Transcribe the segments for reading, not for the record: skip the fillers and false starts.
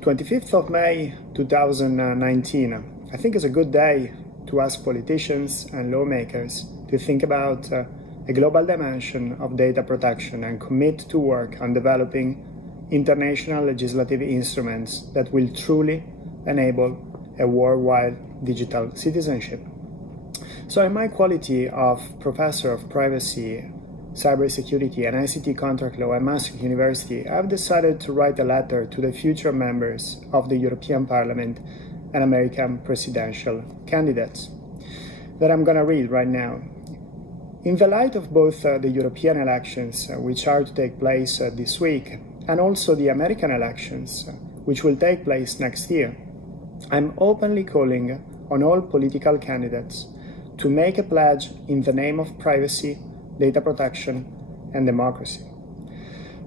25th of May 2019, I think is a good day to ask politicians and lawmakers to think about a global dimension of data protection and commit to work on developing international legislative instruments that will truly enable a worldwide digital citizenship. So in my quality of Professor of Privacy, Cybersecurity and ICT Contract Law at Maastricht University, I've decided to write a letter to the future members of the European Parliament and American presidential candidates that I'm going to read right now. In the light of both the European elections, which are to take place this week, and also the American elections, which will take place next year, I'm openly calling on all political candidates to make a pledge in the name of privacy, data protection, and democracy.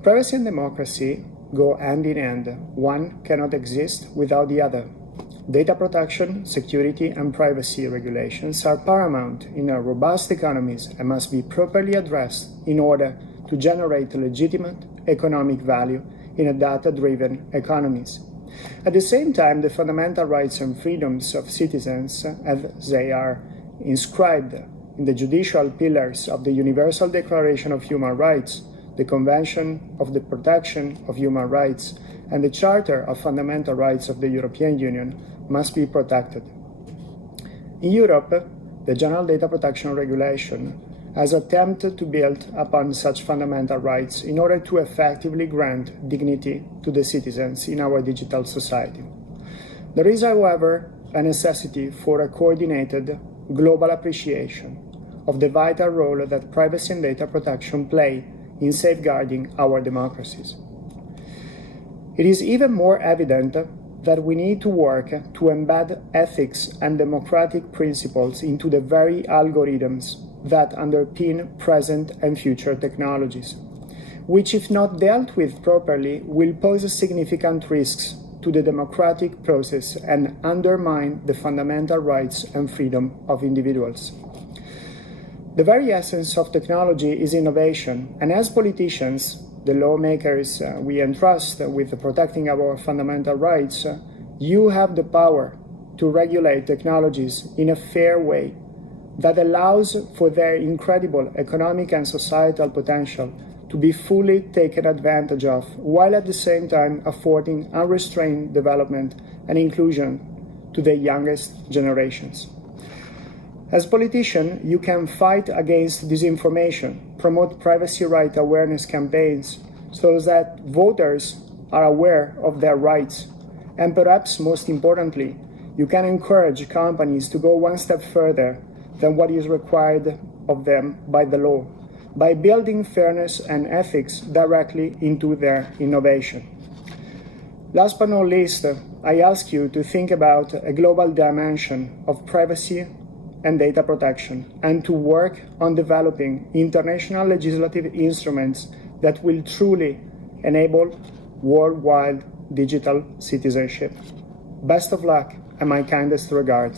Privacy and democracy go hand in hand. One cannot exist without the other. Data protection, security, and privacy regulations are paramount in our robust economies and must be properly addressed in order to generate legitimate economic value in a data-driven economies. At the same time, the fundamental rights and freedoms of citizens, as they are inscribed in the judicial pillars of the Universal Declaration of Human Rights, the Convention of the Protection of Human Rights, and the Charter of Fundamental Rights of the European Union, must be protected. In Europe, the General Data Protection Regulation has attempted to build upon such fundamental rights in order to effectively grant dignity to the citizens in our digital society. There is, however, a necessity for a coordinated global appreciation of the vital role that privacy and data protection play in safeguarding our democracies. It is even more evident that we need to work to embed ethics and democratic principles into the very algorithms that underpin present and future technologies, which, if not dealt with properly, will pose significant risks to the democratic process and undermine the fundamental rights and freedom of individuals. The very essence of technology is innovation, and as politicians, the lawmakers we entrust with protecting our fundamental rights, you have the power to regulate technologies in a fair way that allows for their incredible economic and societal potential to be fully taken advantage of, while at the same time affording unrestrained development and inclusion to the youngest generations. As a politician, you can fight against disinformation, promote privacy right awareness campaigns so that voters are aware of their rights, and perhaps most importantly, you can encourage companies to go one step further than what is required of them by the law, by building fairness and ethics directly into their innovation. Last but not least, I ask you to think about a global dimension of privacy and data protection, and to work on developing international legislative instruments that will truly enable worldwide digital citizenship. Best of luck and my kindest regards.